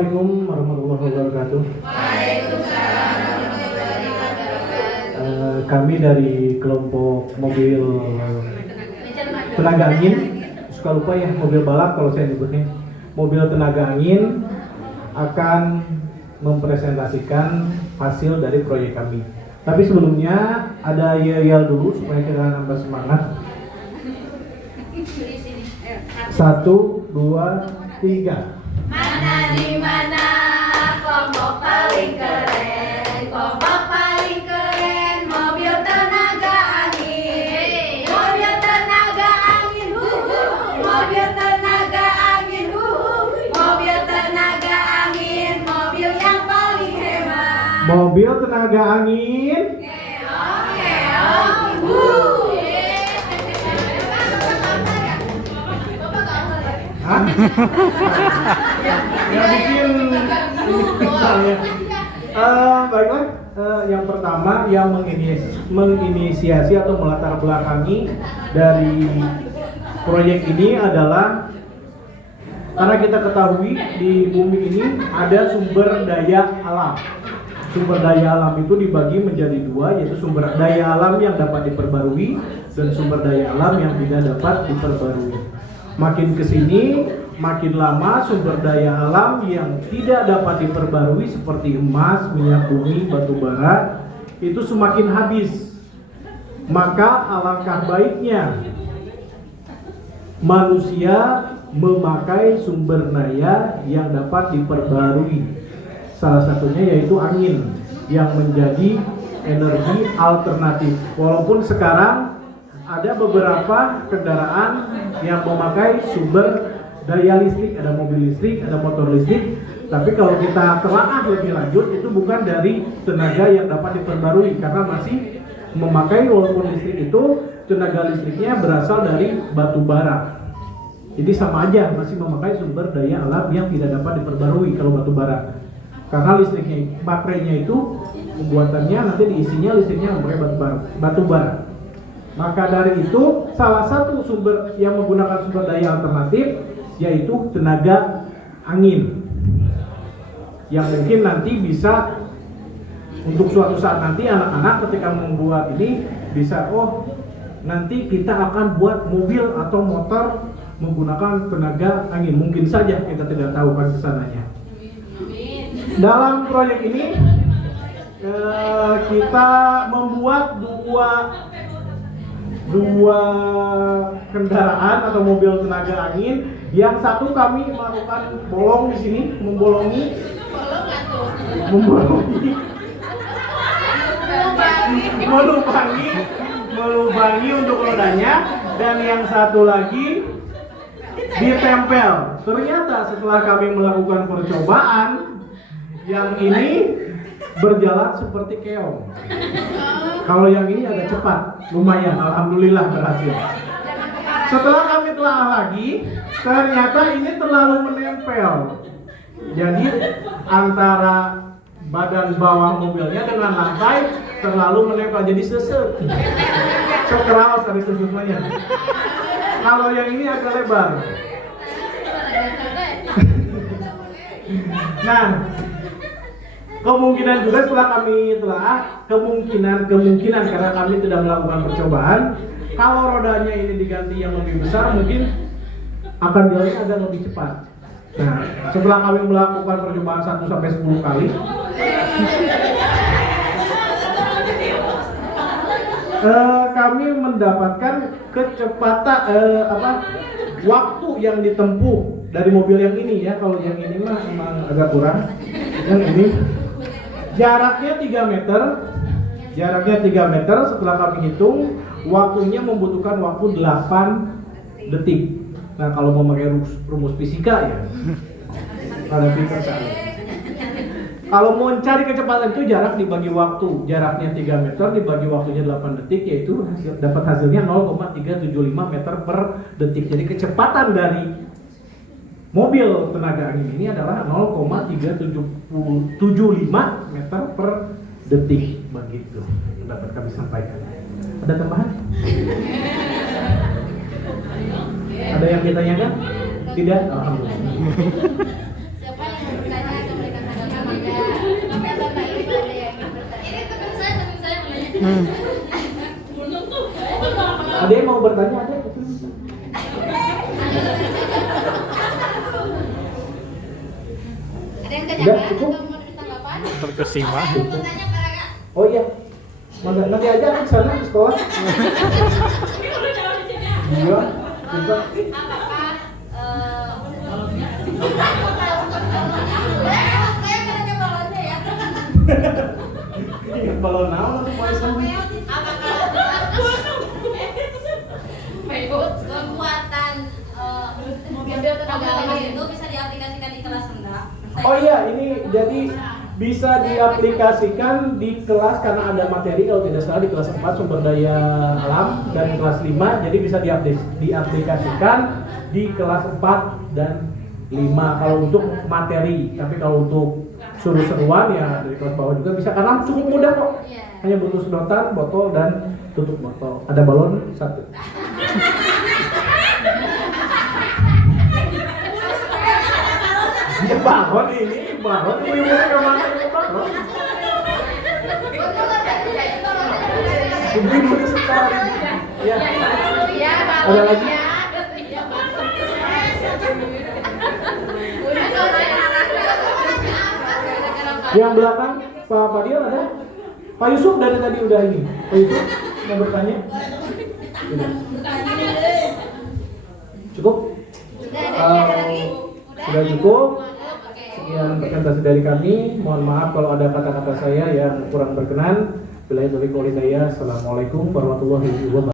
Assalamualaikum warahmatullahi wabarakatuh. Waalaikumsalam warahmatullahi wabarakatuh. Kami dari kelompok mobil tenaga angin, suka lupa ya mobil balap kalau saya nyebutnya. Mobil tenaga angin akan mempresentasikan hasil dari proyek kami. Tapi sebelumnya ada yel dulu supaya kita nambah semangat. 1, 2, 3. Mana di mana kelompok paling keren, kelompok paling keren, mobil tenaga angin, mobil tenaga angin, mobil tenaga angin, mobil tenaga angin, mobil yang paling hebat. Mobil tenaga angin. Hah? Ya bikin misalnya. Baiklah, yang pertama yang menginisiasi atau melatar belakangi dari proyek ini adalah karena kita ketahui di bumi ini ada sumber daya alam. Sumber daya alam itu dibagi menjadi dua, yaitu sumber daya alam yang dapat diperbarui dan sumber daya alam yang tidak dapat diperbarui. Makin kesini, makin lama sumber daya alam yang tidak dapat diperbarui seperti emas, minyak bumi, batu bara itu semakin habis. Maka alangkah baiknya manusia memakai sumber daya yang dapat diperbarui. Salah satunya yaitu angin yang menjadi energi alternatif. Walaupun sekarang ada beberapa kendaraan yang memakai sumber daya listrik, ada mobil listrik, ada motor listrik. Tapi kalau kita telaah lebih lanjut, itu bukan dari tenaga yang dapat diperbarui karena masih memakai, walaupun listrik itu tenaga listriknya berasal dari batu bara. Jadi sama aja masih memakai sumber daya alam yang tidak dapat diperbarui kalau batu bara. Karena listriknya, baterainya itu pembuatannya nanti diisinya listriknya memakai batu bara. Maka dari itu salah satu sumber yang menggunakan sumber daya alternatif yaitu tenaga angin yang mungkin nanti bisa untuk suatu saat nanti anak-anak ketika membuat ini bisa nanti kita akan buat mobil atau motor menggunakan tenaga angin. Mungkin saja kita tidak tahu kan kesananya. Dalam proyek ini kita membuat dua kendaraan atau mobil tenaga angin. Yang satu kami melakukan bolong di sini, membolongi melubangi untuk rodanya, dan yang satu lagi ditempel. Ternyata setelah kami melakukan percobaan, yang ini berjalan seperti keong. Kalau yang ini agak cepat, lumayan, alhamdulillah berhasil. Setelah kami telah lagi, ternyata ini terlalu menempel. Jadi antara badan bawah mobilnya dengan lantai terlalu menempel, jadi seset. Sekeraus dari sesutnya. Kalau yang ini agak lebar. Nah, kemungkinan juga setelah kami telah kemungkinan karena kami tidak melakukan percobaan, kalau rodanya ini diganti yang lebih besar mungkin akan jalan agak lebih cepat. Nah, setelah kami melakukan percobaan 1-10 kali, kami mendapatkan kecepatan waktu yang ditempuh dari mobil yang ini ya. Kalau yang ini mah emang agak kurang. Yang ini jaraknya 3 meter. Jaraknya 3 meter, setelah kami hitung waktunya membutuhkan waktu 8 detik. Nah, kalau mau pakai rumus fisika ya ada perasaan. Kalau mau cari kecepatan itu jarak dibagi waktu. Jaraknya 3 meter dibagi waktunya 8 detik, yaitu dapat hasilnya 0,375 meter per detik. Jadi kecepatan dari mobil tenaga angin ini adalah 0,375 meter per detik. Begitu dapat kami sampaikan. Ada tambahan? Ada yang ditanyakan? Tidak? Alhamdulillah. Siapa yang bertanya? Ada yang mau bertanya? Ada? Ada yang Udah, tanyakan cukup? atau mau ada tanggapan? Terkesima. Saya mau tanya pada Kak. Oh iya, nanti aja ke sana ke sekolah. Iya, coba. Apakah saya kan ada balonnya ya. Ingat balon naon atau mau sama? Kekuatan mobil tenaga listrik itu bisa diaplikasikan di kelas rendah? Oh iya, ini jadi bisa diaplikasikan di kelas karena ada materi kalau tidak salah di kelas 4 sumber daya alam dan kelas 5, jadi bisa diaplikasikan di kelas 4 dan 5 kalau untuk materi. Tapi kalau untuk seru-seruan ya dari kelas bawah juga bisa karena cukup mudah kok. Hanya butuh sedotan, botol dan tutup botol. Ada balon 1. Ya balon ini, balon ibu kemana ini balon? Ibu sekali. Ya. Ada lagi? Yang belakang Pak Fadil ada? Pak Yusuf dari tadi udah ini. Pak Yusuf mau bertanya? Sudah. Cukup? Sudah cukup. Sekian presentasi dari kami. Mohon maaf kalau ada kata-kata saya yang kurang berkenan. Bila itu Assalamualaikum warahmatullahi wabarakatuh.